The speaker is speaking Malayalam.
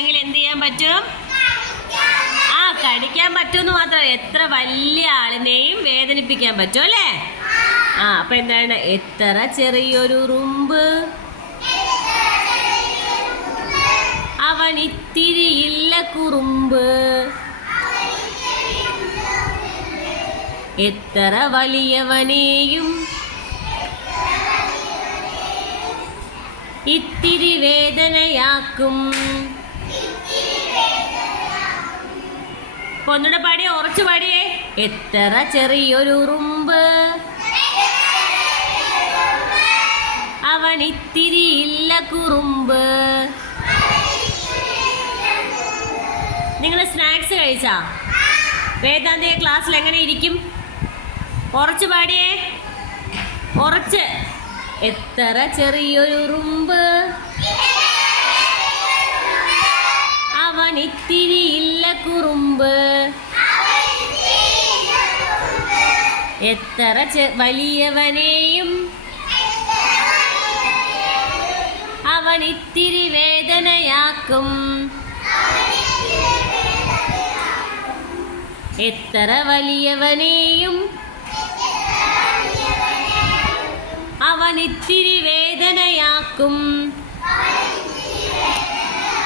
ആണെങ്കിൽ എന്ത് ചെയ്യാൻ പറ്റും? കടിക്കാൻ പറ്റുമെന്ന് മാത്രമല്ല, എത്ര വലിയ ആളിനെയും വേദനിപ്പിക്കാൻ പറ്റും അല്ലേ? അപ്പൊ എന്താണ്? എത്ര ചെറിയൊരു ഉറുമ്പ് അവൻ ഇത്തിരിയില്ല കുറുമ്പ്, എത്ര വലിയവനെയും ഇത്തിരി വേദനയാക്കും. ഒന്നുകൂടെ പാടിയേ, ഉറച്ചു പാടിയേ. എത്ര ചെറിയൊരു ഉറുമ്പ് അവൻ ഇത്തിരിയില്ല കുറുമ്പ്. നിങ്ങൾ സ്നാക്സ് കഴിച്ചാ? വേദാന്തിക ക്ലാസ്സിൽ എങ്ങനെ ഇരിക്കും? ഉറച്ചു പാടിയേ, ഉറച്ച്. എത്ര ചെറിയൊരു ഉറുമ്പ് അവൻ ഇത്തിരിയില്ല കുറുമ്പ്, എത്ര വലിയവനെയും അവൻ ഇത്തിരി വേദനയാക്കും. എത്ര വലിയവനെയും അവൻ ഇത്തിരി വേദനയാക്കും.